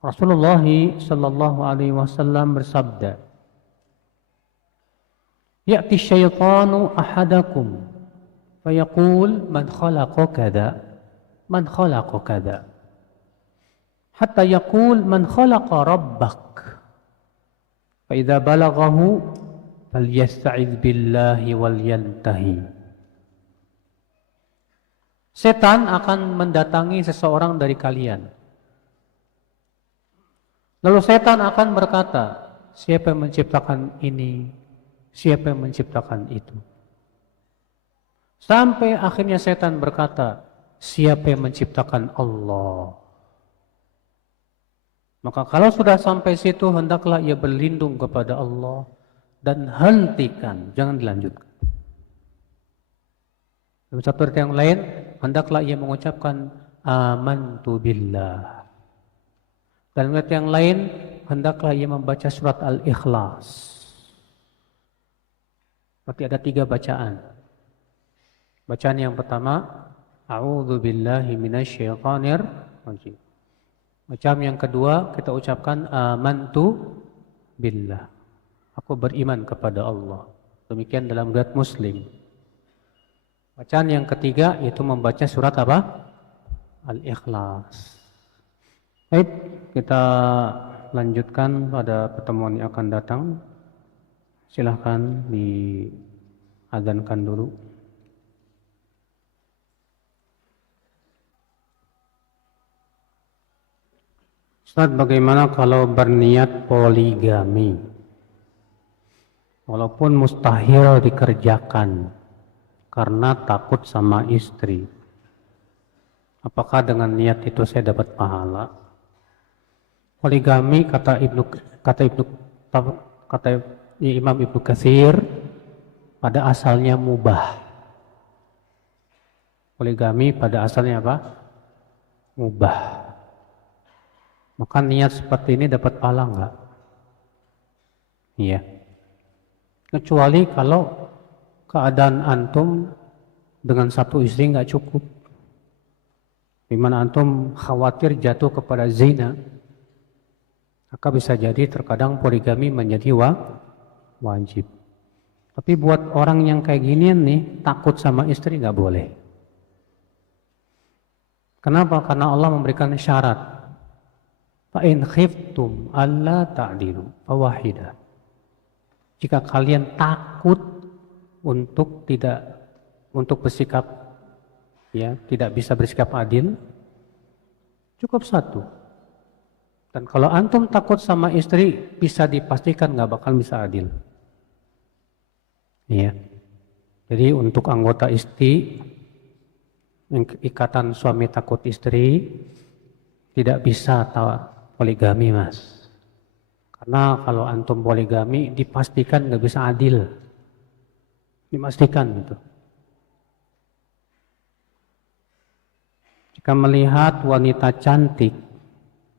Rasulullah sallallahu alaihi wasallam bersabda, "Ya'ti syaitanu ahadakum fayaqul man khalaqa kadza man khalaqa kadza hatta yaqul man khalaqa rabbak fa idza balaghahu falyasta'iz billahi wal yantahi." Setan akan mendatangi seseorang dari kalian. Lalu setan akan berkata, siapa yang menciptakan ini? Siapa yang menciptakan itu? Sampai akhirnya setan berkata, siapa yang menciptakan Allah? Maka kalau sudah sampai situ, hendaklah ia berlindung kepada Allah dan hentikan, jangan dilanjutkan. Dalam satu ayat yang lain, hendaklah ia mengucapkan amantu billah. Dalam ayat yang lain, hendaklah ia membaca surat Al-Ikhlas. Berarti ada 3 bacaan. Bacaan yang pertama, a'udzu billahi minasyaitonir rajim. Bacaan yang kedua, kita ucapkan amantu billah. Aku beriman kepada Allah. Demikian dalam riwayat Muslim. Bacaan yang ketiga yaitu membaca surat apa? Al-Ikhlas. Baik, kita lanjutkan pada pertemuan yang akan datang. Silahkan diadzankan dulu. Ustaz, bagaimana kalau berniat poligami? Walaupun mustahil dikerjakan karena takut sama istri. Apakah dengan niat itu saya dapat pahala? Poligami kata Imam Ibnu Katsir pada asalnya mubah. Poligami pada asalnya apa? Mubah. Maka niat seperti ini dapat pahala enggak? Iya. Kecuali kalau keadaan antum dengan satu istri nggak cukup, di mana antum khawatir jatuh kepada zina, maka bisa jadi terkadang poligami menjadi wajib. Tapi buat orang yang kayak ginian nih, takut sama istri nggak boleh. Kenapa? Karena Allah memberikan syarat. Fa in khiftum alla ta'dilu fawahidah. Jika kalian takut untuk bersikap ya, tidak bisa bersikap adil, cukup satu. Dan kalau antum takut sama istri, bisa dipastikan nggak bakal bisa adil. Ya. Jadi untuk anggota istri, ikatan suami takut istri, tidak bisa poligami, Mas. Karena kalau antum poligami, dipastikan nggak bisa adil. Dipastikan gitu. Jika melihat wanita cantik,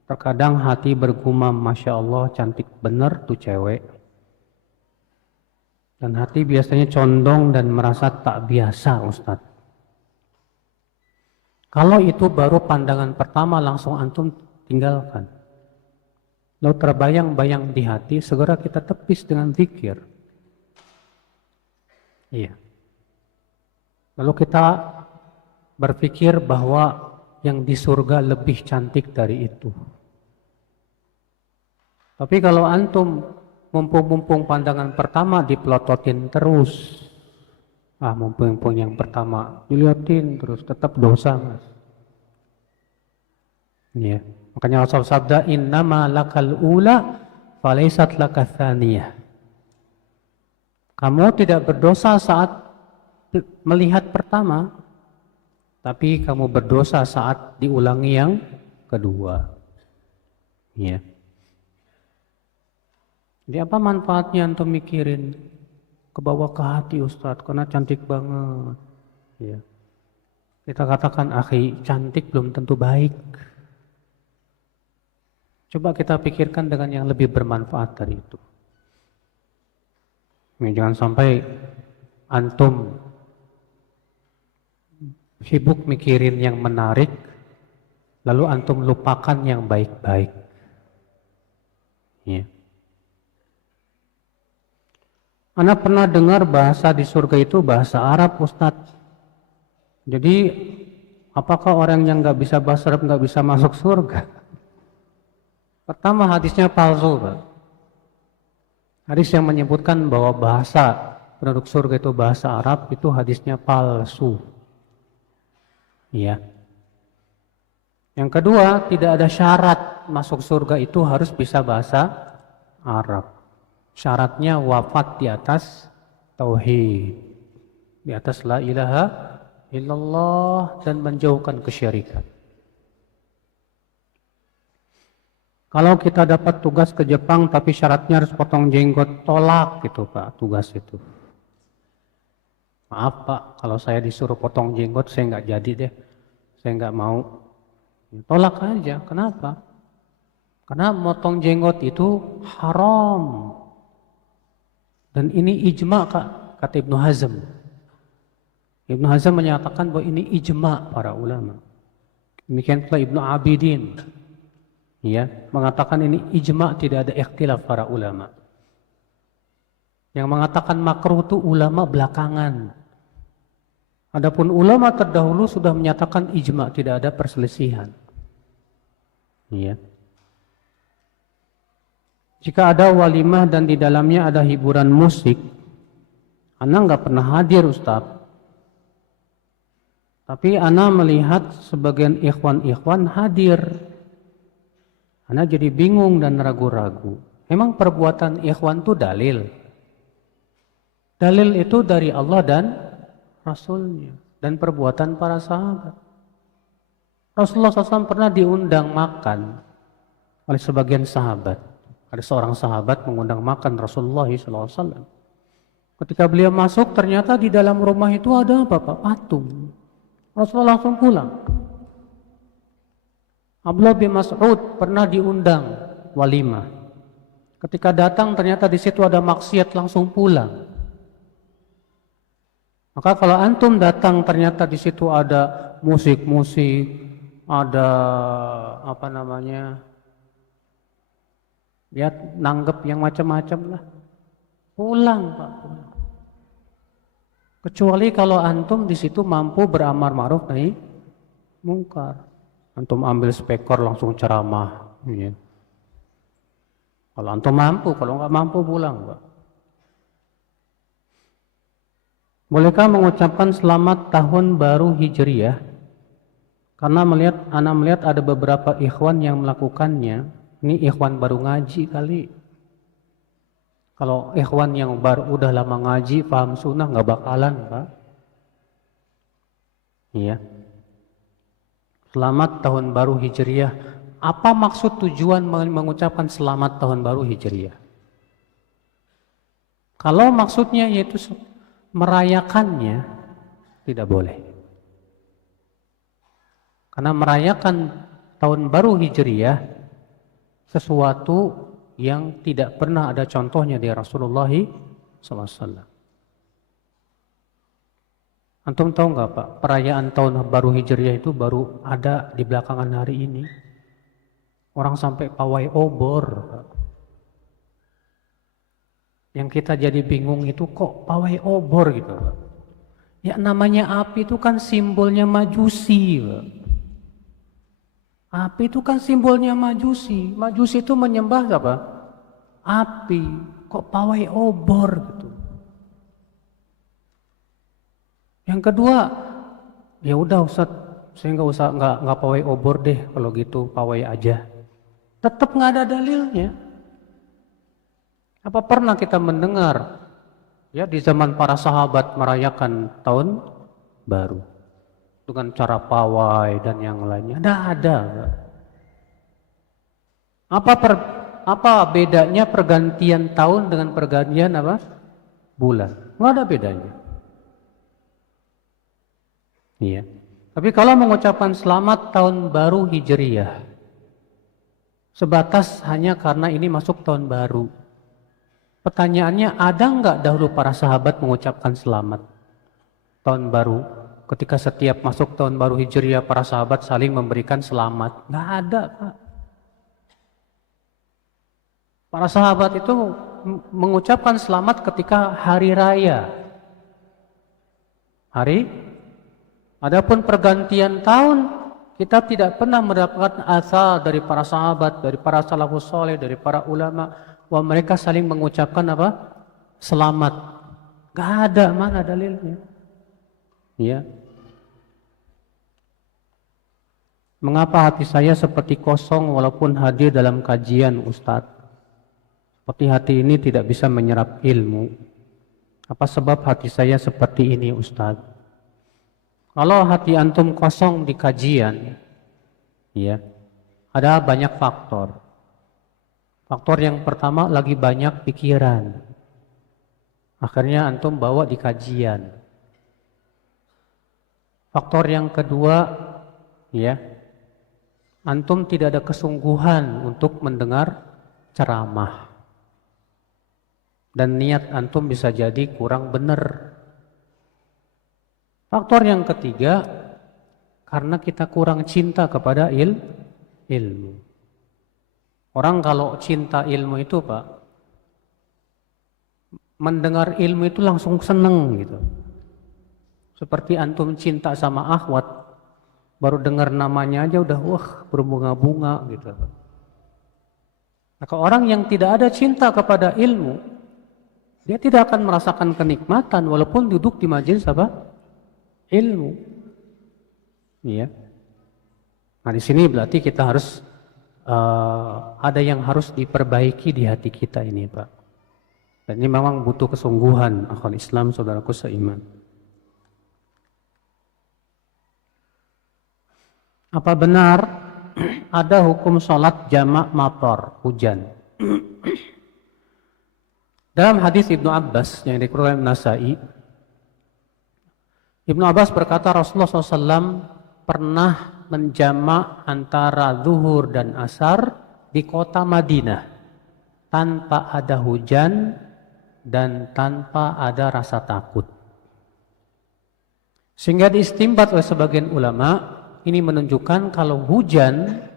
terkadang hati bergumam, Masya Allah cantik bener tuh cewek. Dan hati biasanya condong dan merasa tak biasa, Ustadz. Kalau itu baru pandangan pertama, langsung antum tinggalkan. Lalu terbayang-bayang di hati, segera kita tepis dengan zikir. Iya. Lalu kita berpikir bahwa yang di surga lebih cantik dari itu. Tapi kalau antum mumpung pandangan pertama dipelototin terus, mumpung yang pertama dilihatin terus, tetap dosa, Mas. Ya. Makanya Rasul sabda, innama lakal ula falaisat lakas tsaniyah. Kamu tidak berdosa saat melihat pertama, tapi kamu berdosa saat diulangi yang kedua. Ya. Jadi apa manfaatnya antum mikirin ke bawah ke hati, Ustadz, karena cantik banget. Ya. Kita katakan, akhi, cantik belum tentu baik. Coba kita pikirkan dengan yang lebih bermanfaat dari itu. Ya, jangan sampai antum sibuk mikirin yang menarik, lalu antum lupakan yang baik-baik. Ya. Ana pernah dengar bahasa di surga itu bahasa Arab, Ustadz. Jadi, apakah orang yang nggak bisa bahasa Arab nggak bisa masuk surga? Pertama, hadisnya palsu, Pak. Hadis yang menyebutkan bahwa bahasa penduduk surga itu bahasa Arab, itu hadisnya palsu. Ya. Yang kedua, tidak ada syarat masuk surga itu harus bisa bahasa Arab. Syaratnya wafat di atas tauhid, di atas la ilaha illallah, dan menjauhkan kesyirikan. Kalau kita dapat tugas ke Jepang tapi syaratnya harus potong jenggot, tolak gitu Pak tugas itu. Maaf Pak, kalau saya disuruh potong jenggot saya nggak jadi deh, saya nggak mau. Tolak aja, kenapa? Karena motong jenggot itu haram. Dan ini ijma, kata Ibnu Hazm. Ibnu Hazm menyatakan bahwa ini ijma para ulama. Demikian pula Ibnu Abidin, ya, mengatakan ini ijma, tidak ada ikhtilaf para ulama. Yang mengatakan makruh itu ulama belakangan. Adapun ulama terdahulu sudah menyatakan ijma, tidak ada perselisihan. Ya. Jika ada walimah dan di dalamnya ada hiburan musik, ana nggak pernah hadir, Ustaz. Tapi ana melihat sebagian ikhwan hadir. Ana jadi bingung dan ragu-ragu. Memang perbuatan ikhwan itu dalil. Dalil itu dari Allah dan Rasulnya. Dan perbuatan para sahabat. Rasulullah SAW pernah diundang makan oleh sebagian sahabat. Ada seorang sahabat mengundang makan Rasulullah SAW. Ketika beliau masuk, ternyata di dalam rumah itu ada apa Pak? Patung. Rasulullah langsung pulang. Abdullah bin Mas'ud pernah diundang walimah. Ketika datang, ternyata di situ ada maksiat, langsung pulang. Maka kalau antum datang, ternyata di situ ada musik-musik, ada apa namanya? Ya, nanggep yang macam-macam lah. Pulang Pak. Kecuali kalau antum di situ mampu beramar ma'ruf nahi mungkar. Antum ambil spekor langsung ceramah. Ya. Kalau antum mampu, kalau nggak mampu pulang Pak. Bolehkah mengucapkan selamat tahun baru Hijriyah? Karena anak melihat ada beberapa ikhwan yang melakukannya. Ini ikhwan baru ngaji kali. Kalau ikhwan yang baru udah lama ngaji, paham sunnah, nggak bakalan, Pak. Iya. Selamat tahun baru Hijriyah. Apa maksud tujuan mengucapkan selamat tahun baru Hijriyah? Kalau maksudnya yaitu merayakannya, tidak boleh. Karena merayakan tahun baru Hijriyah sesuatu yang tidak pernah ada contohnya di Rasulullah SAW. Antum tahu nggak Pak, perayaan tahun baru Hijriyah itu baru ada di belakangan hari ini. Orang sampai pawai obor, Pak. Yang kita jadi bingung itu kok pawai obor gitu, Pak. Ya namanya api itu kan simbolnya Majusi, Pak. Api itu kan simbolnya Majusi. Majusi itu menyembah apa? Api. Kok pawai obor gitu. Yang kedua, ya udah Ustaz, saya nggak pawai obor deh kalau gitu, pawai aja. Tetap nggak ada dalilnya. Apa pernah kita mendengar ya di zaman para sahabat merayakan tahun baru dengan cara pawai dan yang lainnya? Tidak ada. Apa bedanya pergantian tahun dengan pergantian apa? Bulan? Nggak ada bedanya. Iya. Tapi kalau mengucapkan selamat tahun baru Hijriyah, sebatas hanya karena ini masuk tahun baru. Pertanyaannya, ada nggak dahulu para sahabat mengucapkan selamat tahun baru? Ketika setiap masuk tahun baru Hijriah, para sahabat saling memberikan selamat. Nggak ada, Pak. Para sahabat itu mengucapkan selamat ketika hari raya. Adapun pergantian tahun, kita tidak pernah mendapatkan asal dari para sahabat, dari para salafus saleh, dari para ulama, bahwa mereka saling mengucapkan apa? Selamat. Gak ada, mana dalilnya? Ya. Mengapa hati saya seperti kosong walaupun hadir dalam kajian Ustadz? Seperti hati ini tidak bisa menyerap ilmu. Apa sebab hati saya seperti ini Ustadz? Kalau hati antum kosong di kajian, ya, ada banyak faktor. Faktor yang pertama, lagi banyak pikiran. Akhirnya antum bawa di kajian. Faktor yang kedua, ya, antum tidak ada kesungguhan untuk mendengar ceramah. Dan niat antum bisa jadi kurang benar. Faktor yang ketiga, karena kita kurang cinta kepada ilmu. Orang kalau cinta ilmu itu Pak, mendengar ilmu itu langsung seneng gitu. Seperti antum cinta sama akhwat, baru dengar namanya aja udah wah berbunga-bunga gitu. Nah, kalau orang yang tidak ada cinta kepada ilmu, dia tidak akan merasakan kenikmatan walaupun duduk di majelis apa? Ilmu. Iya. Nah, di sini berarti kita harus ada yang harus diperbaiki di hati kita ini, Pak. Dan ini memang butuh kesungguhan, akhwal Islam, saudaraku seiman. Apa benar ada hukum sholat jamak matar, hujan? Dalam hadis Ibnu Abbas yang dikeluarkan Nasai, Ibnu Abbas berkata Rasulullah SAW pernah menjamak antara zuhur dan asar di kota Madinah tanpa ada hujan dan tanpa ada rasa takut. Sehingga diistimbat oleh sebagian ulama, ini menunjukkan kalau hujan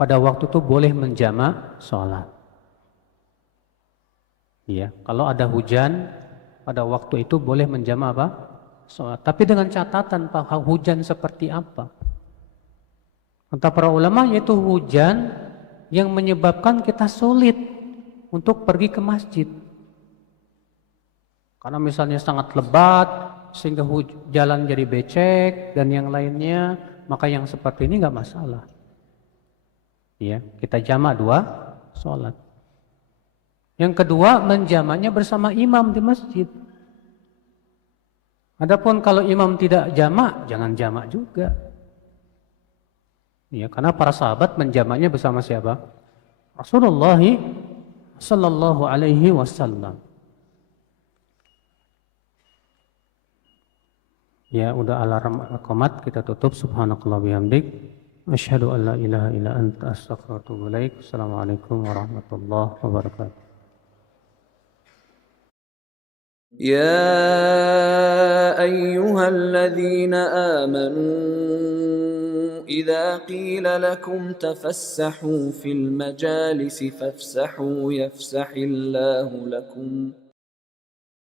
pada waktu itu boleh menjamak sholat. Ya, kalau ada hujan pada waktu itu boleh menjamak apa? Sholat. Tapi dengan catatan Pak, hujan seperti apa? Kata para ulama yaitu hujan yang menyebabkan kita sulit untuk pergi ke masjid. Karena misalnya sangat lebat sehingga jalan jadi becek dan yang lainnya, maka yang seperti ini nggak masalah. Ya, kita jamak 2 sholat. Yang kedua, menjamaknya bersama imam di masjid. Adapun kalau imam tidak jamak, jangan jamak juga. Ya, karena para sahabat menjamaknya bersama siapa? Rasulullah sallallahu alaihi wasallam. Ya, udah alarm qomat, kita tutup. Subhanakallah bihamdik, asyhadu an la ilaha illa anta, astaghfiruka wa atubu ilaik. Assalamualaikum warahmatullahi wabarakatuh. يا أيها الذين آمنوا إذا قيل لكم تفسحوا في المجالس فافسحوا يفسح الله لكم